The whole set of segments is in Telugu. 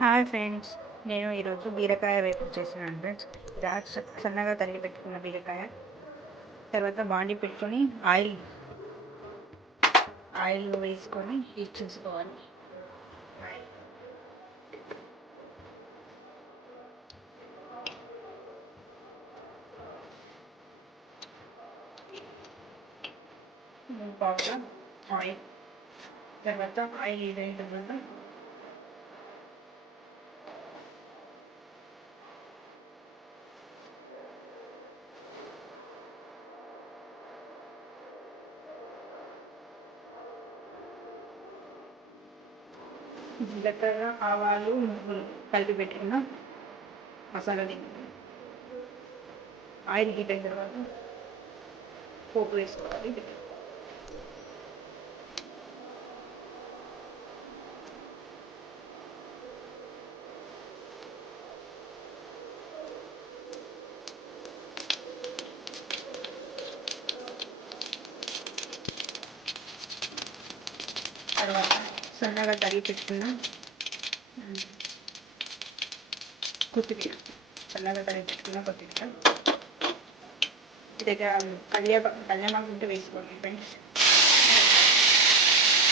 హాయ్ ఫ్రెండ్స్ నేను ఈరోజు బీరకాయ వేపుడు చేస్తున్నాను ఫ్రెండ్స్ ఇలా స- సన్నగా తరిగి పెట్టుకున్న బీరకాయ. తర్వాత బాండి పెట్టుకొని ఆయిల్ ఆయిల్ వేసుకొని హీట్ చేసుకోవాలి. పావుగా ఆయిల్. తర్వాత ఆయిల్ ఇదైన తర్వాత జీలకర్ర ఆవాలు నువ్వులు కలిపి పెట్టిన మసాలా దింపు ఆయిల్ హీట్ అయిన తర్వాత పోపు వేసుకోవాలి తర్వాత సన్నగా తరిగి పెట్టుకున్న కొత్తిమీర. సన్నగా తరిగి పెట్టుకున్న కొత్తిమీర. మీ దగ్గర కళ్యాప ఉంటే వేసుకోండి ఫ్రెండ్స్.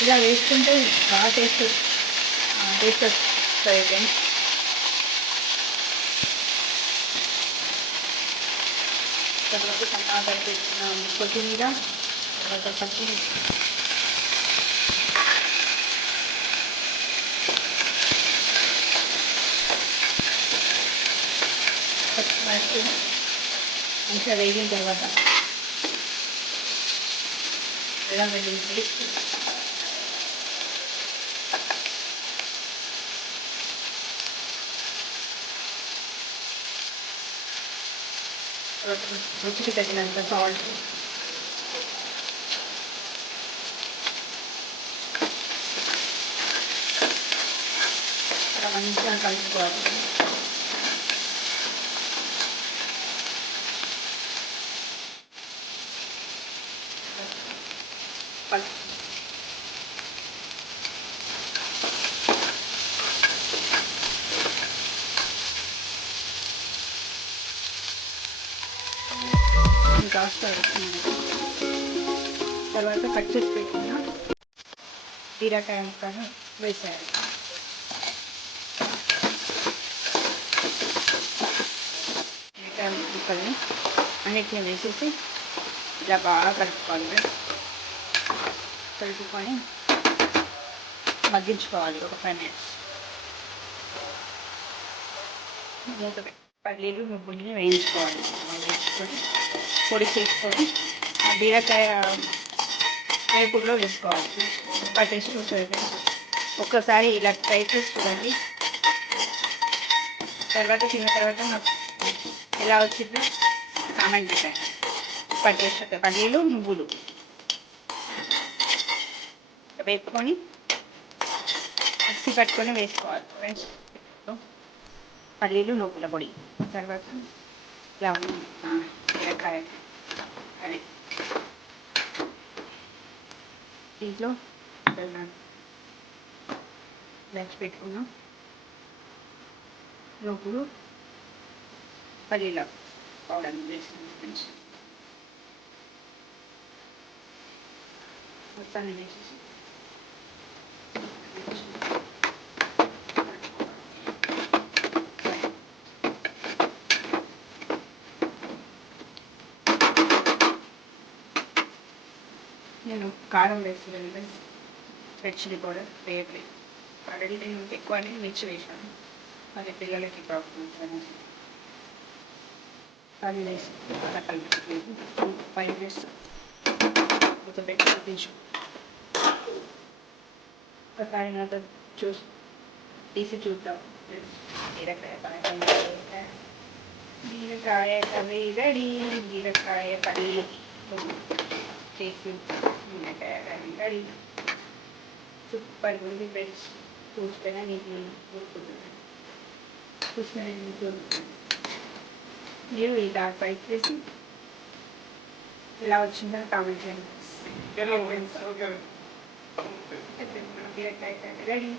ఇలా వేసుకుంటే బాగా టేస్ట్ టేస్ట్ వస్తుంది ఫ్రెండ్స్. తర్వాత సన్నగా తరిగి పెట్టుకున్న కొత్తిమీర తర్వాత పచ్చి se veglia che guarda la bellissima Rottica di mezzo soldi. La mangiata al guardia. పసుపు కాస్త తర్వాత కట్ చేసి పెట్టుకున్న బీరకాయ ముక్కను వేసేయాలి బీరకాయ ముక్కల్ని అన్నిటిని వేసేసి ఇలా బాగా కలుపుకోవాలి కలుపుకొని మగ్గించుకోవాలి ఒక ఫైవ్ మినిట్స్. మూత పల్లీలు నువ్వుల్ని వేయించుకోవాలి. వేయించుకొని పొడి చేసుకొని ఆ బీరకాయ వేపుల్లో వేసుకోవాలి. పట్టేసి టేస్ట్ ఒక్కసారి ఇలా ట్రై చేసి చూడండి. తర్వాత తిన్న తర్వాత నాకు ఎలా వచ్చిందో కామెంట్ పెట్టండి పట్టేసి పల్లీలు నువ్వులు. వేపుకొని మిక్సీ పట్టుకొని వేసుకోవాలి. పల్లీలు నువ్వుల పొడి. తర్వాత ఇలా బీరకాయ. అది. దీంట్లో లంచ్ పెట్టుకున్నాం నువ్వులు పల్లీల పౌడర్ వేసుకున్నాం ఫ్రెండ్స్. మొత్తాన్ని వేసేసి నేను కారం వేస్తున్నాను రెడ్ చిల్లీ పౌడర్ వేయట్లేదు. ఆల్రెడీ నేను ఎక్కువ అనేది మిర్చి వేసాను అది పిల్లలకి ప్రాబ్లం పని వేసి కలిపి ఫైవ్ మినిట్స్ మూత పెట్టి చూపించు. ఒకసారి నాతో చూసి తీసి చూద్దాం. బీరకాయ కాయ బీరకాయ కర్రీ రెడీ. బీరకాయ పల్లి చేసి కర్రీ రెడీ సూపర్ ఉంది ఫ్రెండ్స్ చూస్తేనే నీకు ఊరుకుంటున్నాను చూస్తేనే నీకు మీరు ఇలా ట్రై చేసి ఎలా వచ్చిందో కామెంట్ చేయండి. బీరకాయ కర్రీ రెడీ